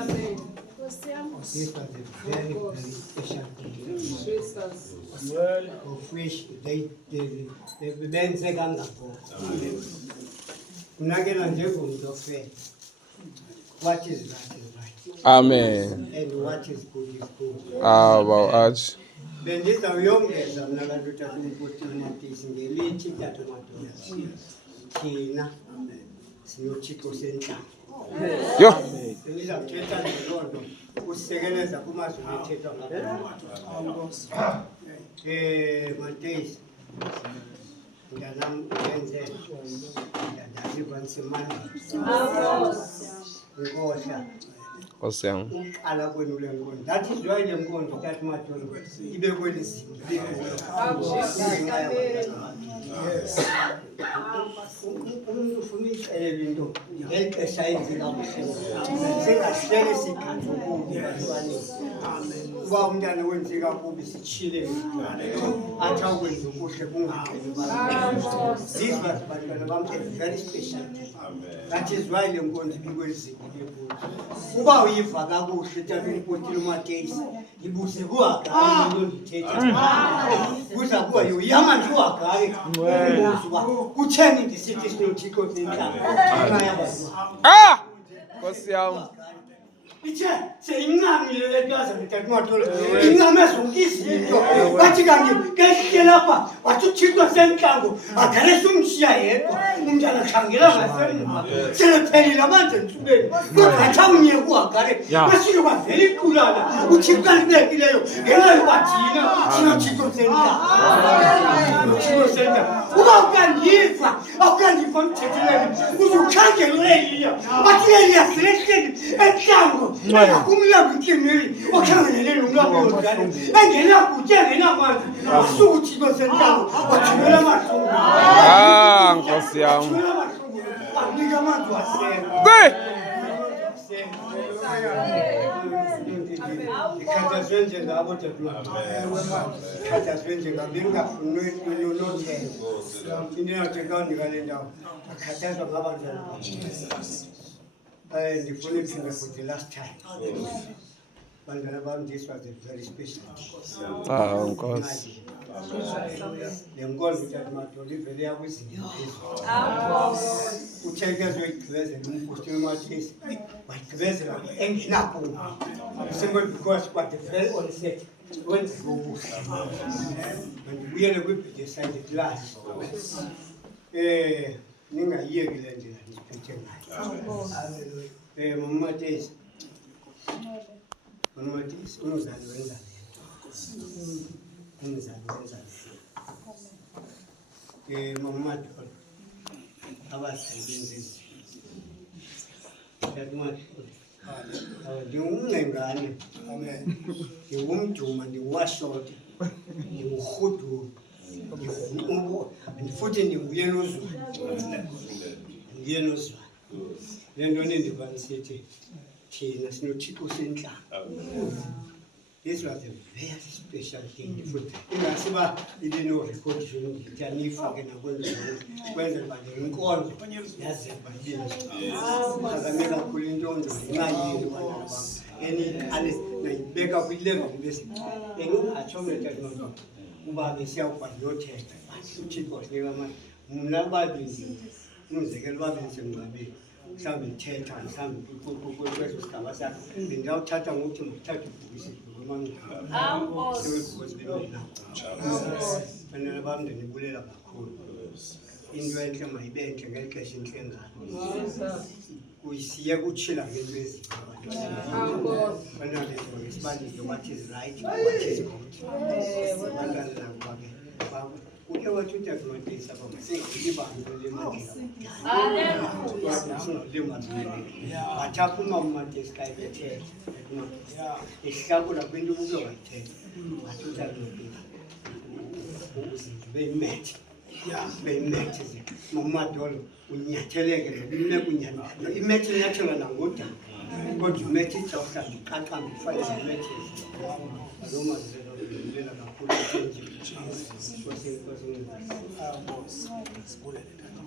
This was a very, very special day. Of which they benze kangako. Unakela njengomntu ofele. What is right is right. Amen. And what is good is good. Arch. Bendizawuyongeza mna bantu Tata uMpostile ngelithi Tata Madoda. Thina sinothixo sentlalo. Yo. Bendizawuthetha loo nto usisekeleza kumazwi ethethwa ngapha. Mateyisi, mntanam uyenze ndaziva ndisemandleni. Nkohla. Nkosi yam. Uqala kwenu le nkonzo. That is why le nkonzo Tata Madoda ibe kweli zinga ibe ngenxa yabantwana. Umuntu ufuna uyixelela into ngeli xesha yenze kakuhle singahleli sikhathi ukubi ebantwaneni. Uba umntana wenze kakubi sitshile athi awukwenza okuhle kungaxeli bantwana. These were bantwana bam a very special day. That is why le nkonzo ibikwelizinga lebuli. Uba uyiva kakuhle Tata uMpostile uMateyisi ibuze kuHagari into ndithetha. Kuza kuwa uyama nje uHagari ubuzwa kutheni ndisithi sinothixo sentlalo. Nkosi yam. Ithe seyincamile le ntazana Tata Madoda. Incame zonke izinto. Wathi kanti kehle lapha wathi uthixo sentlalo agale sumshiya yedwa. Umntana khangela ngasemva. Selephelile amanje entsubeni. Kodwa athi awunye kuHagari. Basilo bavela iqulana. uThixo alibekileyo ngenxa yoba thina sinothixo sentlalo. Uthixo sentlalo. Uba ukandiva awukandiva mthetheleni uzukhangela uEliya. Wathi uEliya selehleli entlango kumlambo intlingeli okhangelele nomlambo yordani engenakutya engenamanzi. Usuku uThixo sentlalo wathumela amahlungu. Nkosi yam. Anika amanzi wasela. Ndikhathazwe njengabo Tata Madoda. Ndikhathazwe njengabo bengingafuni nothetha. Into engathi xa unika le ndawo ndakhathazwa ngabantwana bam. Ndifuna iphinde for the last time. Bantwana bam, this was a very special day. Nkosi. Le nkonzo Tata Madoda ivele yakwizinga eliphezulu. Uthethe ezoyigqibezela uMpostile uMateyisi wayigqibezela engenaphunga. Simply because what the very onset wenzeka okuhle. Mandibuyele kwibhedi esayide klasi. Ningayiyeki le ndlela ndiphethe ngayo. Mama Mateyisi. Mama Mateyisi, umzali wenza le nto. Umzali wenza le nto. Mama Madoda, abadlali benza izinto. Tata Madoda, ndingumngcengane, ndingumduma, ndinguwashota, ndingurhudulu, futhi ndinguye nozulu. Ndiye nozulu. Le nto nendibani sithi thina sinothixo sentlalo. This was a very special thing. Ingasiba ilinorekhodiyo ndithi aniyifake nakwenzela uba le nkonzo yazeba ibenje. Phakame kakhulu intonjo ngenxa yenu bantwana bam. Nayibeka kwilevel besithi engatsho mna Tata Madoda uba besiyawukwazi nothetha. uThixo sinika amandla. Mna babini umzekelo babini semngcwabeni mhlawumbi ndithetha mhlawumbi kweso sigaba sakhe bendawuthatha ngokuthi ndithathe ibhokisi bantwana bam, ndinibulela kakhulu. Into entle mayibe ntle ngeli xesha intle ngalo. Siye kutshila ngento ezinto abantwana bethu sibandile what is right, what is good. Abantwana nabo ke uke wathi uTata Mateyisi apha masingalibantu lemali wathi aphuma uMateyisi xa ebethetha ehlakula kwinto ubuke wayithetha wathi uTata Mateyisi beyimethe Mama Madoda unyatheleke imethe inyathelwa nangodala kodwa imethe ijawuhlala iqaqamba ifanele imethe loo mazelo ndimbulela kakhulu.